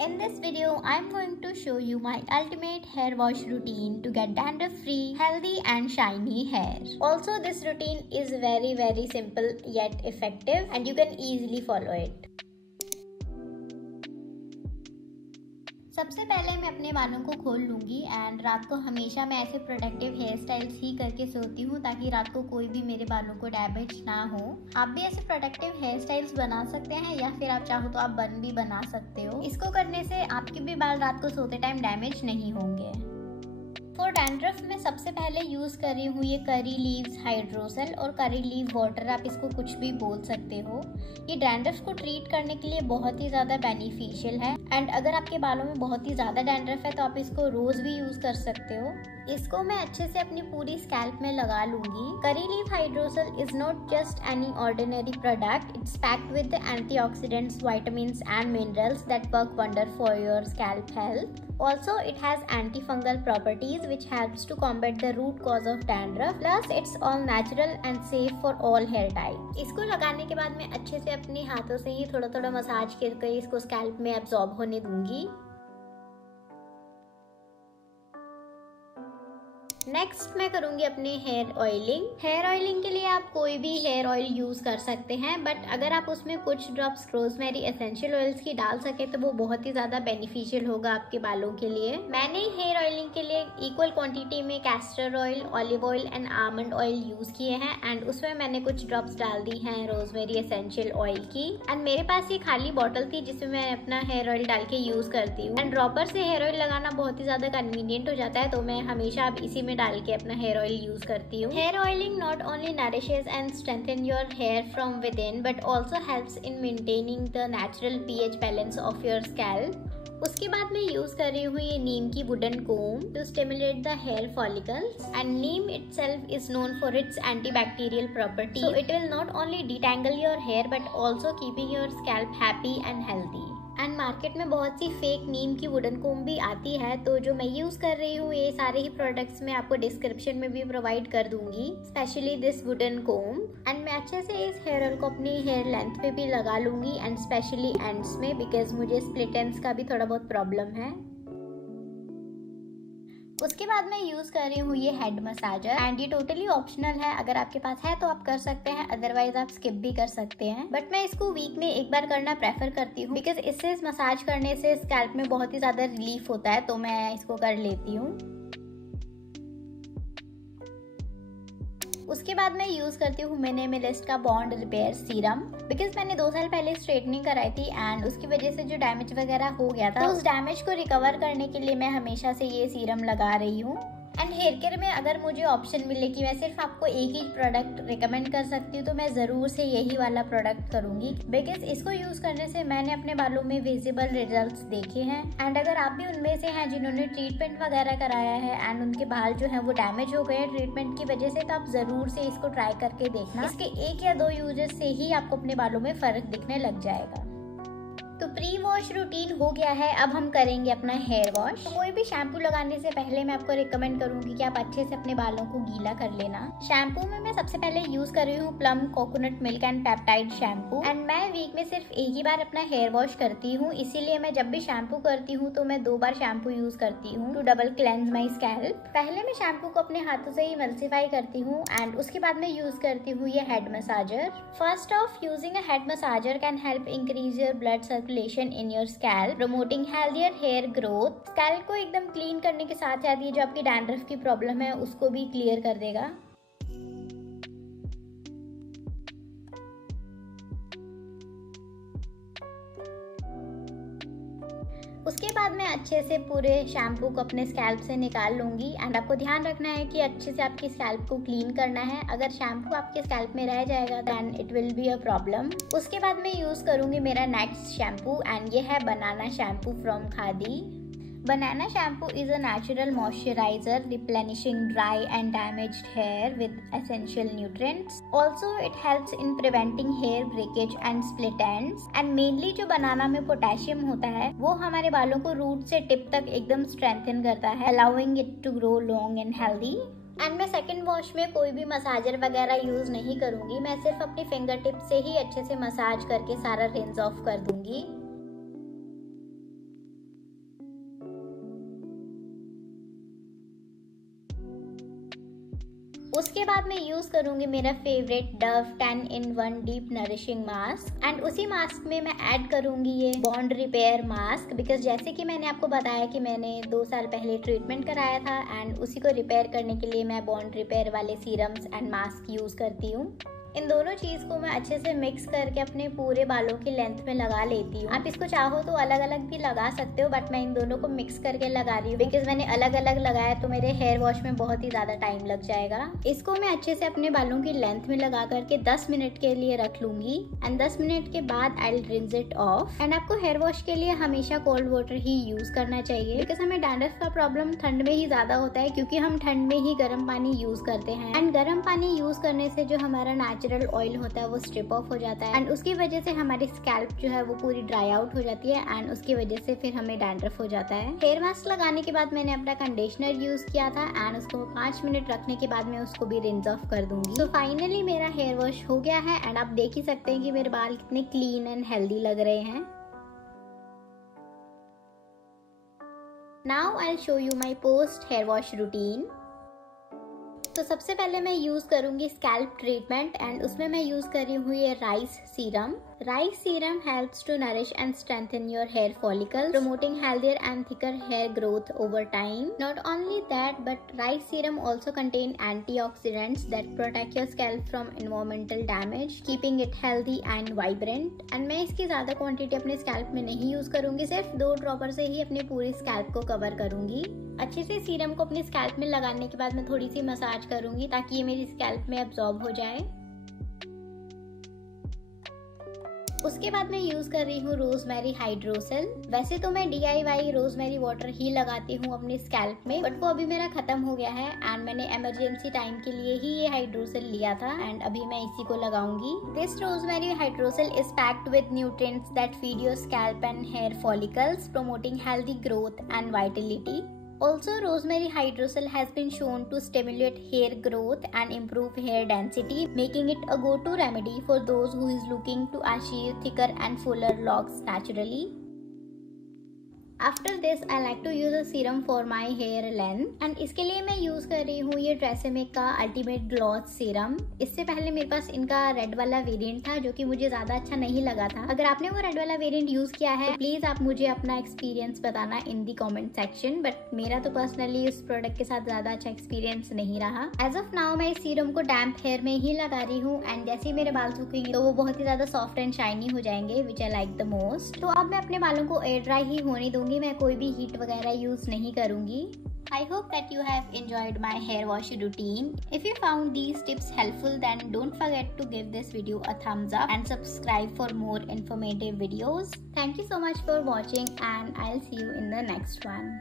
In this video, I'm going to show you my ultimate hair wash routine to get dandruff-free, healthy and shiny hair. Also, this routine is very simple yet effective and you can easily follow it. सबसे पहले मैं अपने बालों को खोल लूँगी and रात को हमेशा मैं ऐसे प्रोटेक्टिव हेयर स्टाइल्स ही करके सोती हूँ ताकि रात को कोई भी मेरे बालों को डैमेज ना हो। आप भी ऐसे प्रोटेक्टिव हेयर स्टाइल्स बना सकते हैं या फिर आप चाहो तो आप बन भी बना सकते हो। इसको करने से आपके भी बाल रात को सोते टाइम डैमेज नहीं होंगे। फॉर डैंड्रफ मैं सबसे पहले यूज़ कर रही हूँ ये करी लीव्स हाइड्रोसेल और करी लीव वाटर, आप इसको कुछ भी बोल सकते हो। ये डैंड्रफ को ट्रीट करने के लिए बहुत ही ज़्यादा बेनिफिशियल है एंड अगर आपके बालों में बहुत ही ज़्यादा डैंड्रफ है तो आप इसको रोज़ भी यूज़ कर सकते हो। इसको मैं अच्छे से अपनी पूरी स्कैल्प में लगा लूंगी। करी leaf hydrocele is not just any ordinary product, it's packed with antioxidants, vitamins and minerals that work wonder for your scalp health. Also, it has antifungal properties which helps to combat the root cause of dandruff. Plus, it's all natural and safe for all hair types. इसको लगाने के बाद मैं अच्छे से अपने हाथों से ही थोड़ा मसाज करके इसको स्कैल्प में एब्जॉर्ब होने दूंगी। नेक्स्ट मैं करूंगी अपने हेयर ऑयलिंग। हेयर ऑयलिंग के लिए आप कोई भी हेयर ऑयल यूज कर सकते हैं, बट अगर आप उसमें कुछ ड्रॉप्स रोजमेरी एसेंशियल ऑयल्स की डाल सके तो वो बहुत ही ज्यादा बेनिफिशियल होगा आपके बालों के लिए। मैंने हेयर ऑयलिंग के लिए इक्वल क्वांटिटी में castor oil, olive oil and almond oil use किए हैं एंड उसमें मैंने कुछ ड्रॉप्स डाल दी हैं रोजमेरी एसेंशियल ऑयल की। एंड मेरे पास ये खाली बॉटल थी जिसमें मैं अपना हेयर ऑयल डाल के यूज करती हूँ एंड ड्रॉपर से हेयर ऑयल लगाना बहुत ही ज्यादा कन्वीनियंट हो जाता है, तो मैं हमेशा अब इसी में डाल के अपना हेयर ऑयल यूज करती हूँ। Hair oiling not only nourishes and strengthen your hair from within but also helps in maintaining the natural pH balance of your scalp. उसके बाद मैं यूज कर रही हूँ ये नीम की wooden comb to stimulate the hair follicles and neem itself is known for its antibacterial properties, so it will not only detangle your hair but also keeping your scalp happy and healthy. And market में बहुत सी fake नीम की wooden कोम भी आती है, तो जो मैं use कर रही हूँ ये सारे ही प्रोडक्ट्स मैं आपको डिस्क्रिप्शन में भी प्रोवाइड कर दूंगी, specially this wooden comb. And मैं अच्छे से इस हेयर ऑयल को अपनी हेयर लेंथ पे भी लगा लूंगी एंड स्पेशली एंड्स में, बिकॉज मुझे स्प्लिट एंड्स का भी थोड़ा बहुत प्रॉब्लम है। उसके बाद मैं यूज कर रही हूँ ये हेड मसाजर एंड ये टोटली ऑप्शनल है, अगर आपके पास है तो आप कर सकते हैं, अदरवाइज आप स्किप भी कर सकते हैं। बट मैं इसको वीक में एक बार करना प्रेफर करती हूँ बिकॉज इससे मसाज करने से स्कैल्प में बहुत ही ज्यादा रिलीफ होता है, तो मैं इसको कर लेती हूँ। उसके बाद मैं यूज करती हूँ मिनिमलिस्ट का बॉन्ड रिपेयर सीरम, बिकॉज मैंने 2 साल पहले स्ट्रेटनिंग कराई थी एंड उसकी वजह से जो डैमेज वगैरह हो गया था, तो उस डैमेज को रिकवर करने के लिए मैं हमेशा से ये सीरम लगा रही हूँ। एंड हेयर केयर में अगर मुझे ऑप्शन मिले कि मैं सिर्फ आपको एक ही प्रोडक्ट रिकमेंड कर सकती हूँ तो मैं जरूर से यही वाला प्रोडक्ट करूंगी, बिकॉज इसको यूज करने से मैंने अपने बालों में विजिबल रिजल्ट्स देखे हैं। एंड अगर आप भी उनमें से हैं जिन्होंने ट्रीटमेंट वगैरह कराया है एंड उनके बाल जो है वो डैमेज हो गए ट्रीटमेंट की वजह से, तो आप जरूर से इसको ट्राई करके देखना। इसके 1 या 2 यूजेस से ही आपको अपने बालों में फर्क दिखने लग जाएगा। तो प्री वॉश रूटीन हो गया है, अब हम करेंगे अपना हेयर वॉश। तो कोई भी शैम्पू लगाने से पहले मैं आपको रिकमेंड करूंगी कि आप अच्छे से अपने बालों को गीला कर लेना। शैम्पू में मैं सबसे पहले यूज कर रही हूँ plum coconut milk and peptide shampoo and मैं वीक में सिर्फ एक ही बार अपना हेयर वॉश करती हूँ, इसीलिए मैं जब भी शैम्पू करती हूँ तो मैं 2 बार शैम्पू यूज करती हूँ to double cleanse my scalp. पहले मैं शैम्पू को अपने हाथों से ही इमल्सिफाई करती हूँ एंड उसके बाद मैं यूज करती हूँ ये head massager. First off, using a head massager can help increase your blood circulation in your scalp, promoting healthier hair growth. Scalp को एकदम क्लीन करने के साथ साथ ये जो आपकी डैंड्रफ की प्रॉब्लम है उसको भी क्लियर कर देगा। उसके बाद मैं अच्छे से पूरे शैम्पू को अपने स्कैल्प से निकाल लूंगी एंड आपको ध्यान रखना है कि अच्छे से आपकी स्कैल्प को क्लीन करना है। अगर शैम्पू आपके स्कैल्प में रह जाएगा then it will be a problem. उसके बाद मैं यूज करूंगी मेरा नेक्स्ट शैम्पू एंड ये है banana shampoo from Khadi. Banana shampoo is a natural moisturizer replenishing dry and damaged hair with essential nutrients. Also, it helps in preventing hair breakage and split ends. And mainly जो बनाना में potassium होता है वो हमारे बालों को रूट से tip तक एकदम स्ट्रेंथन करता है, allowing it to grow long and healthy. And मैं सेकंड वॉश में कोई भी मसाजर वगैरह यूज नहीं करूंगी, मैं सिर्फ अपनी फिंगर टिप से ही अच्छे से मसाज करके सारा रिंस ऑफ कर दूंगी। उसके बाद मैं यूज करूंगी मेरा favourite Dove 10-in-1 deep nourishing mask and उसी मास्क में मैं ऐड करूंगी ये बॉन्ड रिपेयर मास्क, बिकॉज जैसे कि मैंने आपको बताया कि मैंने 2 साल पहले ट्रीटमेंट कराया था एंड उसी को रिपेयर करने के लिए मैं बॉन्ड रिपेयर वाले सीरम्स एंड मास्क यूज करती हूँ। इन दोनों चीज को मैं अच्छे से मिक्स करके अपने पूरे बालों की लेंथ में लगा लेती हूँ। आप इसको चाहो तो अलग अलग भी लगा सकते हो, बट मैं इन दोनों को मिक्स करके लगा रही हूँ बिकॉज मैंने अलग अलग लगाया तो मेरे हेयर वॉश में बहुत ही ज्यादा टाइम लग जाएगा। इसको मैं अच्छे से अपने बालों की लेंथ में लगा करके 10 मिनट के लिए रख लूंगी एंड 10 मिनट के बाद I will rinse it of. And आपको हेयर वॉश के लिए हमेशा कोल्ड वाटर ही यूज करना चाहिए बिकॉज हमें डैंड्रफ का प्रॉब्लम ठंड में ही ज्यादा होता है क्योंकि हम ठंड में ही गर्म पानी यूज करते हैं एंड गर्म पानी यूज करने से जो हमारा नेचुरल ऑयल होता है वो स्ट्रिप ऑफ हो जाता है एंड उसकी वजह से हमारी स्कैल्प जो है वो पूरी ड्राई आउट हो जाती है एंड उसकी वजह से फिर हमें डैंड्रफ हो जाता है। हेयर मास्क लगाने के बाद मैंने अपना कंडीशनर यूज किया था एंड उसको 5 मिनट रखने के बाद मैं उसको भी रिंस ऑफ कर दूंगी। तो फाइनली मेरा हेयर वॉश हो गया है एंड आप देख ही सकते हैं कि मेरे बाल कितने क्लीन एंड हेल्दी लग रहे हैं। Now I will show you my post hair wash routine. तो सबसे पहले मैं यूज करूंगी स्कैल्प ट्रीटमेंट एंड उसमें मैं यूज कर रही हूँ ये rice serum. Rice serum helps to nourish and strengthen your hair follicles, promoting healthier and thicker hair growth over time. Not only that, but rice serum also contain antioxidants that protect your scalp from environmental damage, keeping it healthy and vibrant. And मैं इसकी ज़्यादा quantity अपने scalp में नहीं use करूंगी, सिर्फ 2 dropper से ही अपने पूरे स्कैल्प को कवर करूंगी। अच्छे से सीरम को अपने स्कैल्प में लगाने के बाद मैं थोड़ी सी मसाज करूंगी ताकि ये मेरी स्कैल्प में एब्जॉर्ब हो जाए। उसके बाद मैं यूज कर रही हूँ रोजमेरी हाइड्रोसेल। वैसे तो मैं DIY रोजमेरी वाटर ही लगाती हूँ अपने स्कैल्प में, बट वो अभी मेरा खत्म हो गया है एंड मैंने इमरजेंसी टाइम के लिए ही ये हाइड्रोसेल लिया था एंड अभी मैं इसी को लगाऊंगी। This rosemary hydrosol is packed with nutrients that feed your scalp and hair follicles, promoting healthy growth and vitality. Also, rosemary hydrosol has been shown to stimulate hair growth and improve hair density, making it a go-to remedy for those who is looking to achieve thicker and fuller locks naturally. After this, I like to use a serum for my hair length and इसके लिए मैं use कर रही हूँ ये TRESemmé का ultimate gloss serum. इससे पहले मेरे पास इनका रेड वाला वेरिएंट था जो कि मुझे ज्यादा अच्छा नहीं लगा था। अगर आपने वो रेड वाला वेरिएंट यूज किया है प्लीज आप मुझे अपना एक्सपीरियंस बताना इन दी कमेंट सेक्शन, बट मेरा तो पर्सनली उस प्रोडक्ट के साथ ज्यादा अच्छा एक्सपीरियंस नहीं रहा। एज ऑफ नाउ मैं इस सीरम को डैम्प हेयर में ही लगा रही हूँ एंड जैसे ही मेरे बाल सूखेंगे तो वो बहुत ही ज्यादा सॉफ्ट एंड शाइनी हो जाएंगे, विच आई लाइक द मोस्ट। तो अब मैं अपने बालों को एयर ड्राई ही होने दूंगी, मैं कोई भी हीट वगैरह यूज नहीं करूंगी। I hope that you have enjoyed my hair wash routine. If you found these tips helpful, then don't forget to give this video a thumbs up and subscribe for more informative videos. Thank you so much for watching and I'll see you in the next one.